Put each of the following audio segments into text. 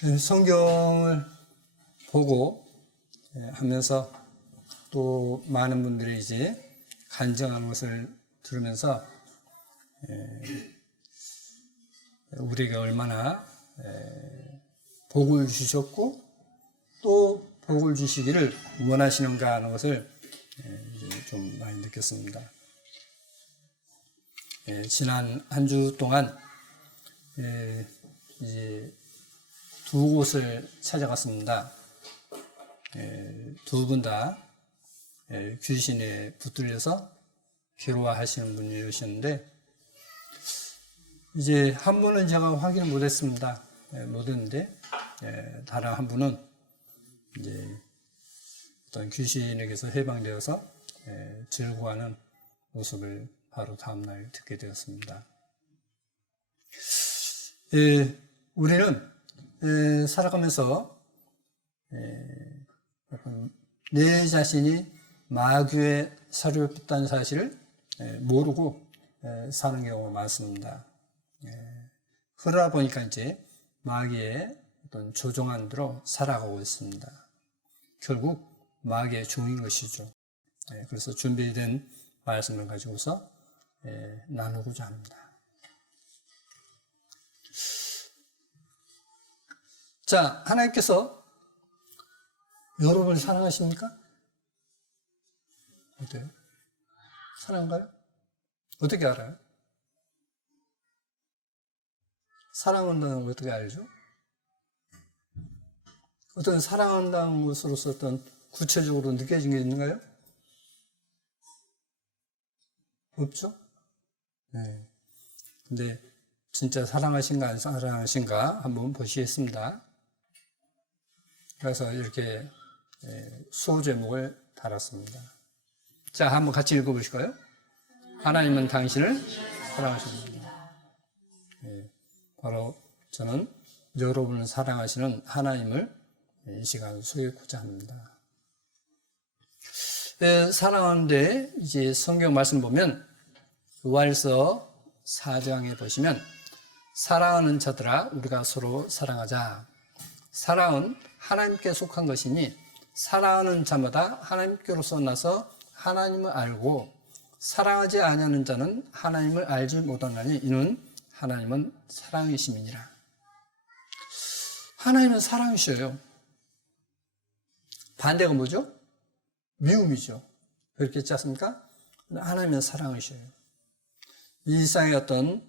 성경을 보고 하면서 또 많은 분들이 이제 간증하는 것을 들으면서 우리에게 얼마나 복을 주셨고 또 복을 주시기를 원하시는가 하는 것을 좀 많이 느꼈습니다. 지난 한 주 동안 이제 두 곳을 찾아갔습니다. 두 분 다 귀신에 붙들려서 괴로워하시는 분이셨는데 이제 한 분은 제가 확인을 못했습니다. 못했는데 다른 한 분은 이제 어떤 귀신에게서 해방되어서 즐거워하는 모습을 바로 다음날 듣게 되었습니다. 우리는 살아가면서 내 자신이 마귀의 사로잡혔다는 사실을 모르고 사는 경우가 많습니다. 그러다 보니까 이제 마귀의 어떤 조종한 대로 살아가고 있습니다. 결국 마귀의 종인 것이죠. 그래서 준비된 말씀을 가지고서 나누고자 합니다. 자, 하나님께서 여러분을 사랑하십니까? 어때요? 사랑한가요? 어떻게 알아요? 사랑한다는 걸 어떻게 알죠? 어떤 사랑한다는 것으로서 어떤 구체적으로 느껴진 게 있는가요? 없죠? 네. 근데 진짜 사랑하신가 안 사랑하신가 한번 보시겠습니다. 그래서 이렇게 수호 제목을 달았습니다. 자, 한번 같이 읽어보실까요? 하나님은 당신을 사랑하십니다. 바로 저는 여러분을 사랑하시는 하나님을 이 시간 소개하고자 합니다. 사랑하는데 이제 성경 말씀 보면 요한일서 4장에 보시면 사랑하는 자들아 우리가 서로 사랑하자. 사랑은 하나님께 속한 것이니 사랑하는 자마다 하나님께로서 나서 하나님을 알고 사랑하지 아니하는 자는 하나님을 알지 못하나니 이는 하나님은 사랑이심이니라. 하나님은 사랑이셔요. 반대가 뭐죠? 미움이죠. 그렇게 있지 않습니까? 하나님은 사랑이셔요. 이 세상의 어떤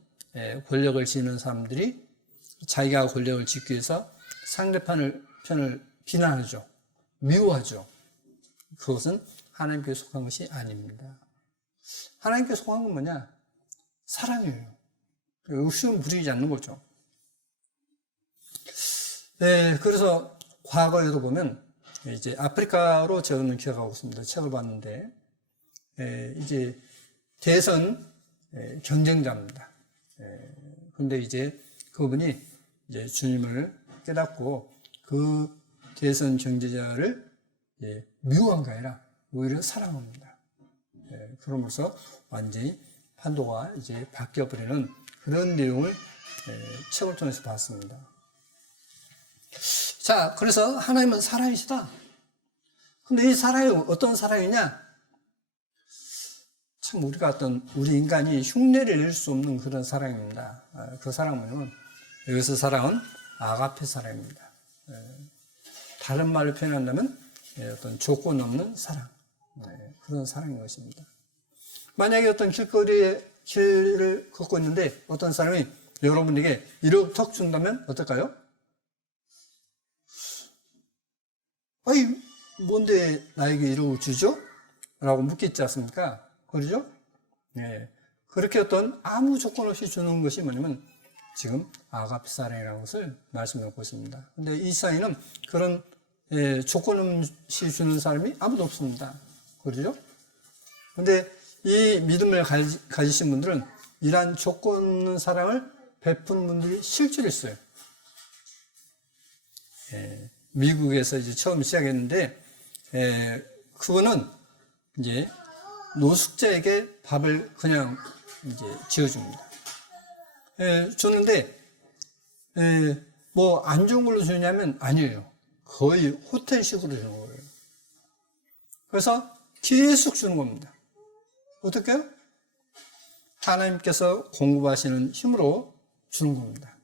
권력을 지니는 사람들이 자기가 권력을 쥐기 위해서 상대편을 비난하죠. 미워하죠. 그것은 하나님께 속한 것이 아닙니다. 하나님께 속한 건 뭐냐? 사랑이에요. 의심 부리지 않는 거죠. 그래서 과거에도 보면 이제 아프리카로 저는 기억하고 있습니다. 책을 봤는데 이제 대선 경쟁자입니다. 근데 이제 그분이 이제 주님을 깨닫고 그 대선 경쟁자를 미워한 게 아니라 오히려 사랑합니다. 그러면서 완전히 판도가 이제 바뀌어버리는 그런 내용을 책을 통해서 봤습니다. 자, 그래서 하나님은 사랑이시다. 근데 이 사랑이 어떤 사랑이냐? 참 우리가 우리 인간이 흉내를 낼 수 없는 그런 사랑입니다. 그 사랑은 뭐냐면 여기서 사랑은 아가페 사랑입니다. 다른 말로 표현한다면 어떤 조건 없는 사랑. 그런 사랑인 것입니다. 만약에 어떤 길을 걷고 있는데 어떤 사람이 여러분에게 1억 턱 준다면 어떨까요? 아니, 뭔데 나에게 1억을 주죠? 라고 묻겠지 않습니까? 그러죠? 그렇게 어떤 아무 조건 없이 주는 것이 뭐냐면 지금 아가페 사랑이라는 것을 말씀하고 있습니다. 근데 이 사이는 그런 조건 없이 주는 사람이 아무도 없습니다. 그러죠? 근데 이 믿음을 가지신 분들은 이러한 조건 없는 사랑을 베푼 분들이 실제로 있어요. 미국에서 이제 처음 시작했는데, 그거는 이제 노숙자에게 밥을 그냥 이제 지어줍니다. 줬는데, 뭐 안 좋은 걸로 주냐면 아니에요. 거의 호텔식으로 주는 거예요. 그래서 계속 주는 겁니다. 어떻게요? 하나님께서 공급하시는 힘으로 주는 겁니다.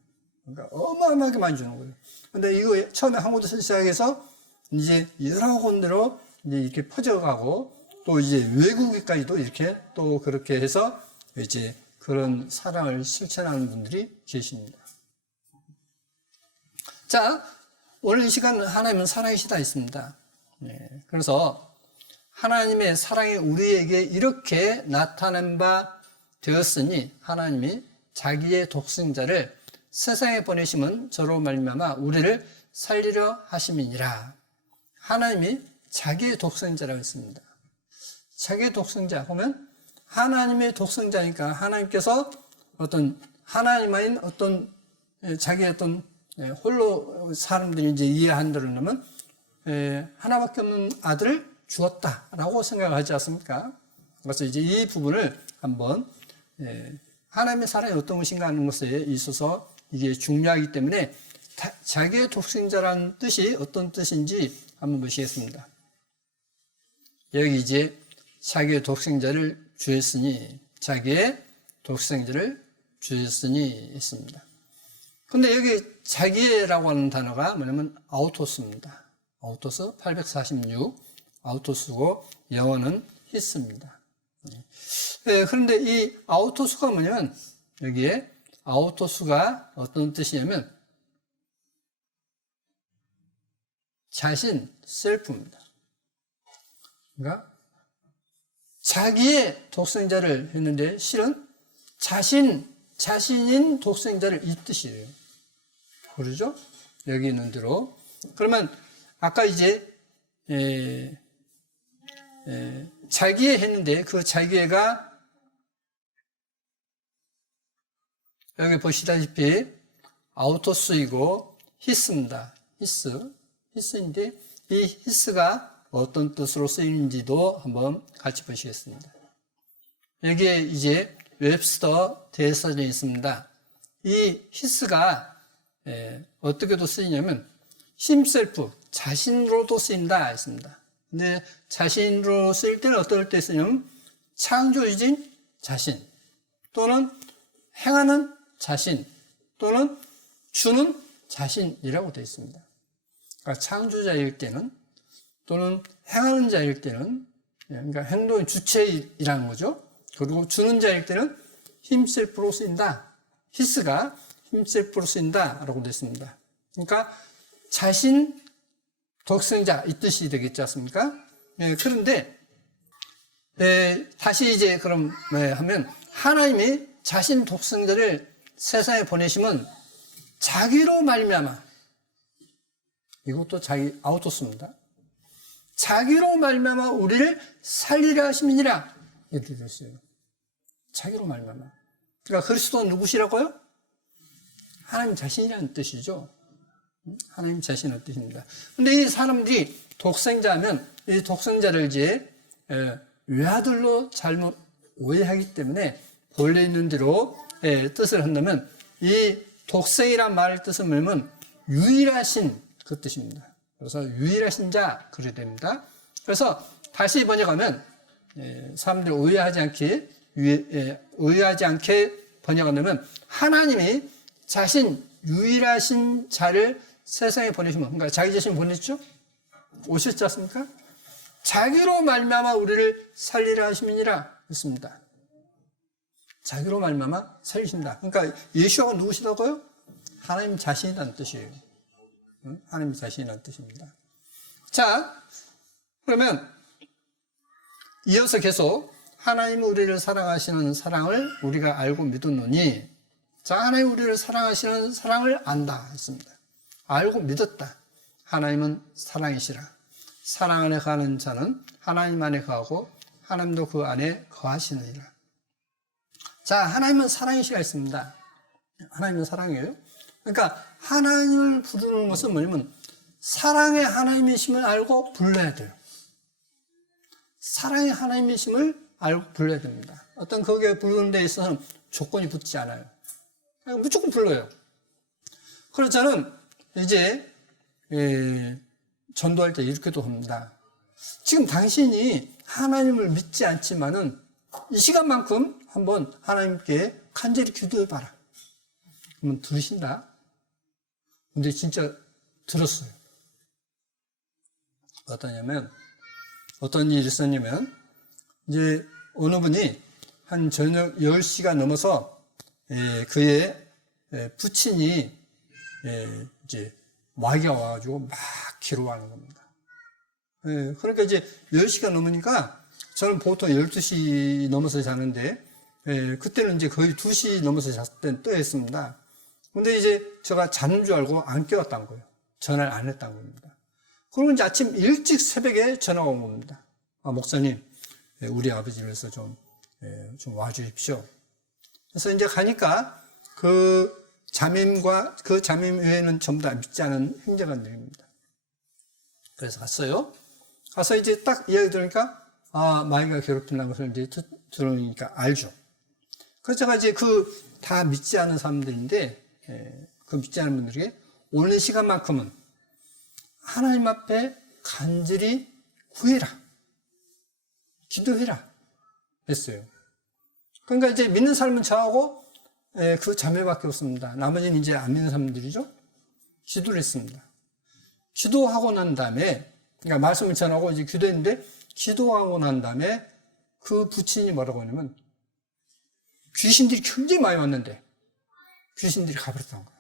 그러니까 어마어마하게 많이 주는 거예요. 근데 이거 처음에 한 곳에서 시작해서 이제 여러 군데로 이제 이렇게 퍼져가고 또 이제 외국에까지도 이렇게 또 그렇게 해서 이제 그런 사랑을 실천하는 분들이 계십니다. 자, 오늘 이 시간은 하나님은 사랑이시다 있습니다. 네, 그래서 하나님의 사랑이 우리에게 이렇게 나타난 바 되었으니 하나님이 자기의 독생자를 세상에 보내심은 저로 말미암아 우리를 살리려 하심이니라. 하나님이 자기의 독생자라고 했습니다. 자기의 독생자 보면 하나님의 독생자니까 하나님께서 어떤 하나님만인 어떤 자기의 어떤 홀로 사람들이 이제 이해한다면 하나밖에 없는 아들을 주었다라고 생각하지 않습니까? 그래서 이제 이 부분을 한번 하나님의 사랑이 어떤 것인가 하는 것에 있어서 이게 중요하기 때문에 자기의 독생자라는 뜻이 어떤 뜻인지 한번 보시겠습니다. 여기 이제 자기의 독생자를 주었으니 자기의 독생자를 주었으니 했습니다. 근데 여기 자기라고 하는 단어가 뭐냐면 아우토스입니다. 아우토스 846 아우토스고 영어는 히스입니다. 그런데 이 아우토스가 뭐냐면 여기에 아우토스가 어떤 뜻이냐면 자신, 셀프입니다. 그러니까 자기의 독생자를 했는데 실은 자신인 독생자를 이 뜻이에요. 그러죠? 여기 있는 대로. 그러면 아까 이제 자기의 했는데 그 자기가 여기 보시다시피 아우토스이고 히스입니다. 히스인데 이 히스가 어떤 뜻으로 쓰이는지도 한번 같이 보시겠습니다. 여기에 이제 웹스터 대사전이 있습니다. 이 히스가 어떻게도 쓰이냐면 himself, 자신으로도 쓰인다 했습니다. 근데 자신으로 쓰일 때는 어떨 때 쓰냐면 창조주인 자신 또는 행하는 자신 또는 주는 자신이라고 되어 있습니다. 그러니까 창조자일 때는 또는 행하는 자일 때는 그러니까 행동의 주체이라는 거죠. 그리고 주는 자일 때는 himself로 쓰인다. 히스가 himself로 쓰인다라고 되어 있습니다. 그러니까 자신 독생자 이 뜻이 되겠지 않습니까? 그런데 다시 이제 그럼 하면 하나님이 자신 독생자를 세상에 보내심은 자기로 말미암아 이것도 자기 아우토스입니다. 자기로 말미암아 우리를 살리려 하심이니라 이렇게 됐어요. 자기로 말미암아. 그러니까 그리스도는 누구시라고요? 하나님 자신이라는 뜻이죠. 하나님 자신의 뜻입니다. 근데 이 사람들이 독생자면 이 독생자를 이제 외아들로 잘못 오해하기 때문에 본래 있는 대로 뜻을 한다면 이 독생이란 말의 뜻은 뭐냐면 유일하신 그 뜻입니다. 그래서 유일하신 자 그래야 됩니다. 그래서 다시 번역하면 사람들이 오해하지 않게 번역한다면 하나님이 자신 유일하신 자를 세상에 보내시면 그러니까 자기 자신 보냈죠? 오셨지 않습니까? 자기로 말미암아 우리를 살리려 하심이니라 했습니다. 자기로 말미암아 살리신다. 그러니까 예수가 누구시라고요? 하나님 자신이라는 뜻이에요. 하나님 자신이라는 뜻입니다. 자, 그러면 이어서 계속 하나님 우리를 사랑하시는 사랑을 우리가 알고 믿었노니 자, 하나님 우리를 사랑하시는 사랑을 안다 했습니다. 알고 믿었다. 하나님은 사랑이시라. 사랑 안에 거하는 자는 하나님 안에 거하고 하나님도 그 안에 거하시느니라. 자, 하나님은 사랑이시라 했습니다. 하나님은 사랑이에요. 그러니까 하나님을 부르는 것은 뭐냐면 사랑의 하나님이심을 알고 불러야 돼요. 사랑의 하나님이심을 알고 불러야 됩니다. 어떤 거기에 부르는 데 있어서는 조건이 붙지 않아요. 그냥 무조건 불러요. 그래서 저는 이제 전도할 때 이렇게도 합니다. 지금 당신이 하나님을 믿지 않지만은 이 시간만큼 한번 하나님께 간절히 기도해봐라. 그러면 들으신다. 근데 진짜 들었어요. 어떠냐면, 어떤 일이 있었냐면, 이제 어느 분이 한 저녁 10시가 넘어서 그의 부친이 이제 마귀가 와가지고 막 괴로워하는 겁니다. 그러니까 이제 10시가 넘으니까 저는 보통 12시 넘어서 자는데 그때는 이제 거의 2시 넘어서 잤을 땐 떠있습니다. 근데 이제 제가 자는 줄 알고 안 깨웠다는 거예요. 전화를 안 했다는 겁니다. 그리고 이제 아침 일찍 새벽에 전화가 온 겁니다. 목사님, 우리 아버지를 위해서 좀 와주십시오. 그래서 이제 가니까 그 자매님과 그 자매님 외에는 전부 다 믿지 않은 형제간들입니다. 그래서 갔어요. 가서 이제 딱 이야기 들으니까, 마귀가 괴롭힌다는 것을 이제 들으니까 알죠. 그래서 제가 이제 다 믿지 않은 사람들인데, 그 믿지 않은 분들에게 오늘 시간만큼은 하나님 앞에 간절히 구해라. 기도해라. 했어요. 그러니까 이제 믿는 사람은 저하고 그 자매밖에 없습니다. 나머지는 이제 안 믿는 사람들이죠. 기도를 했습니다. 기도하고 난 다음에, 그러니까 말씀을 전하고 이제 기도했는데, 기도하고 난 다음에 그 부친이 뭐라고 하냐면, 귀신들이 굉장히 많이 왔는데, 귀신들이 가버렸다는 거예요.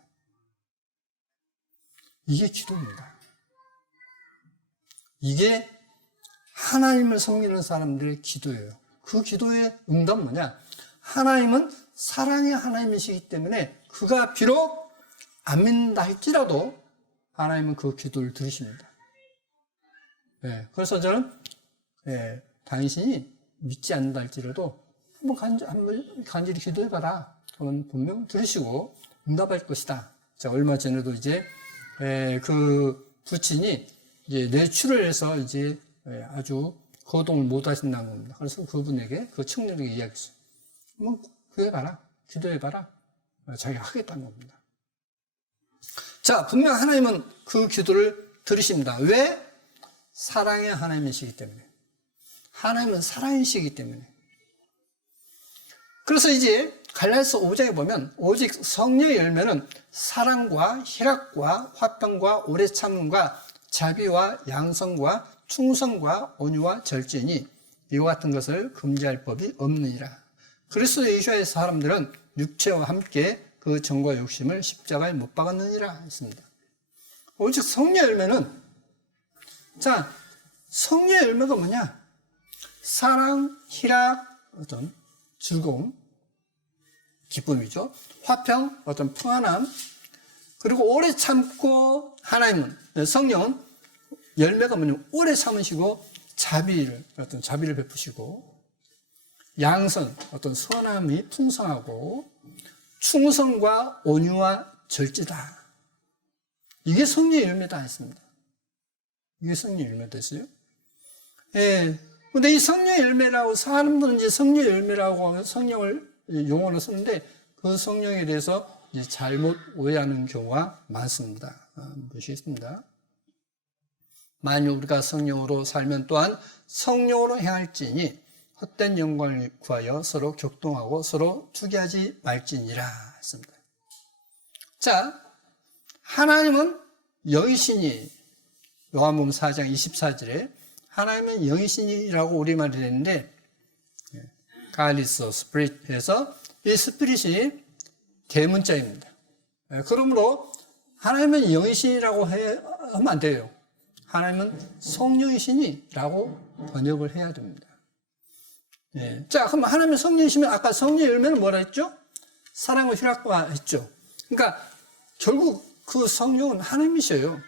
이게 기도입니다. 이게 하나님을 섬기는 사람들의 기도예요. 그 기도의 응답은 뭐냐? 하나님은 사랑의 하나님이시기 때문에 그가 비록 안 믿는다 할지라도 하나님은 그 기도를 들으십니다. 그래서 저는 당신이 믿지 않는다 할지라도 한번 간절히 기도해봐라. 그러면 분명 들으시고 응답할 것이다. 자, 얼마 전에도 이제 그 부친이 이제 뇌출을 해서 이제 아주 거동을 못 하신다는 겁니다. 그래서 그분에게, 그 청년에게 이야기했어요. 한번 구해봐라. 기도해봐라. 자기가 하겠다는 겁니다. 자, 분명 하나님은 그 기도를 들으십니다. 왜? 사랑의 하나님이시기 때문에. 하나님은 사랑이시기 때문에. 그래서 이제 갈라디아서 5장에 보면 오직 성령의 열매는 사랑과 희락과 화평과 오래 참음과 자비와 양성과 충성과 온유와 절제니 이와 같은 것을 금지할 법이 없느니라. 그리스도 예수의 사람들은 육체와 함께 그 정과 욕심을 십자가에 못 박았느니라 했습니다. 오직 성령의 열매는, 자, 성령의 열매가 뭐냐? 사랑, 희락, 어떤 즐거움, 기쁨이죠. 화평, 어떤 평안함, 그리고 오래 참고, 하나님은, 성령은 열매가 뭐냐면 오래 참으시고 어떤 자비를 베푸시고, 양선, 어떤 선함이 풍성하고, 충성과 온유와 절제다. 이게 성령의 열매다 했습니다. 이게 성령의 열매다 했어요. 근데 이 성령의 열매라고, 사람들은 이제 성령의 열매라고 성령을 용어로 쓰는데, 그 성령에 대해서 이제 잘못 오해하는 경우가 많습니다. 보시겠습니다. 만일 우리가 성령으로 살면 또한 성령으로 행할지니 헛된 영광을 구하여 서로 격동하고 서로 투기하지 말지니라 했습니다. 자, 하나님은 영이시니, 요한복음 4장 24절에 하나님은 영이시니라고 우리말이 되는데, 가리스 스피릿 해서 이 스피릿이 대문자입니다. 그러므로 하나님은 영이시니라고 하면 안 돼요. 하나님은 성령이시니라고 번역을 해야 됩니다. 자, 그럼 하나님은 성령이시면 아까 성령의 열매는 뭐라 했죠? 사랑과 희락과 했죠. 그러니까 결국 그 성령은 하나님이셔요.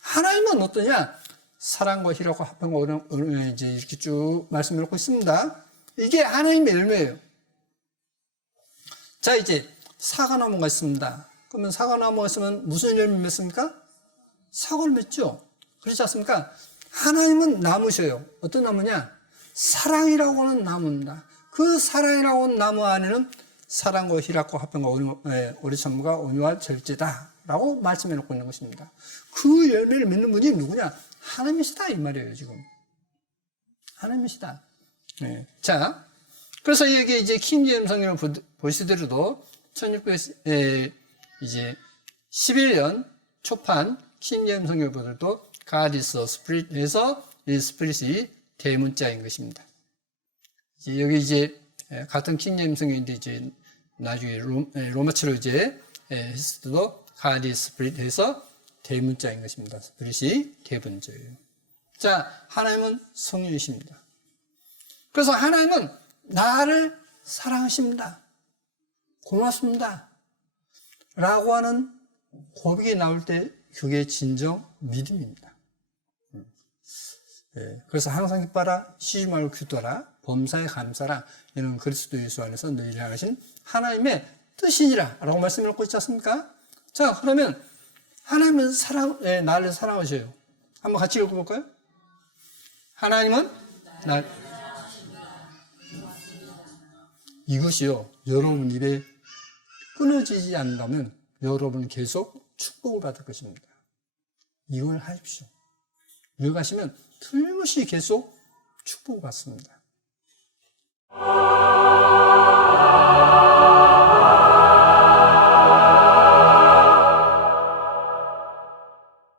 하나님은 어떠냐? 사랑과 희락과 화평과 이제 이렇게 쭉 말씀을 놓고 있습니다. 이게 하나님의 열매예요. 자, 이제 사과나무가 있습니다. 그러면 사과나무가 있으면 무슨 열매 맺습니까? 사과를 맺죠. 그렇지 않습니까? 하나님은 나무셔요. 어떤 나무냐? 사랑이라고 하는 나무입니다. 그 사랑이라고 하는 나무 안에는 사랑과 희락과 화평과 오래 참음과 온유와 절제다라고 말씀해 놓고 있는 것입니다. 그 열매를 맺는 분이 누구냐? 하나님이시다 이 말이에요. 지금 하나님이시다. 네. 자, 그래서 여기 이제 킹제임스 성경을 보시더라도 1600 이제 11년 초판 킹제임스 성경을 보더라도 God is a spirit 해서 이 스피릿이 대문자인 것입니다. 이제 여기 이제 같은 킹제임스 성경인데 이제 나중에 로마처럼 이제 했을 때도 God is spirit 해서 대문자인 것입니다. 스피릿이 대문자예요. 자, 하나님은 성령이십니다. 그래서 하나님은 나를 사랑하십니다. 고맙습니다. 라고 하는 고백이 나올 때 그게 진정 믿음입니다. 그래서 항상 기뻐라, 쉬지 말고 기도하라, 범사에 감사라. 이는 그리스도 예수 안에서 너희를 향하신 하나님의 뜻이니라 라고 말씀을 놓고 있지 않습니까? 자, 그러면 하나님은 나를 사랑하셔요. 한번 같이 읽어볼까요? 하나님은 이것이요, 여러분 입에 끊어지지 않는다면 여러분은 계속 축복을 받을 것입니다. 이걸 하십시오. 이걸 하시면 틀림없이 계속 축복을 받습니다.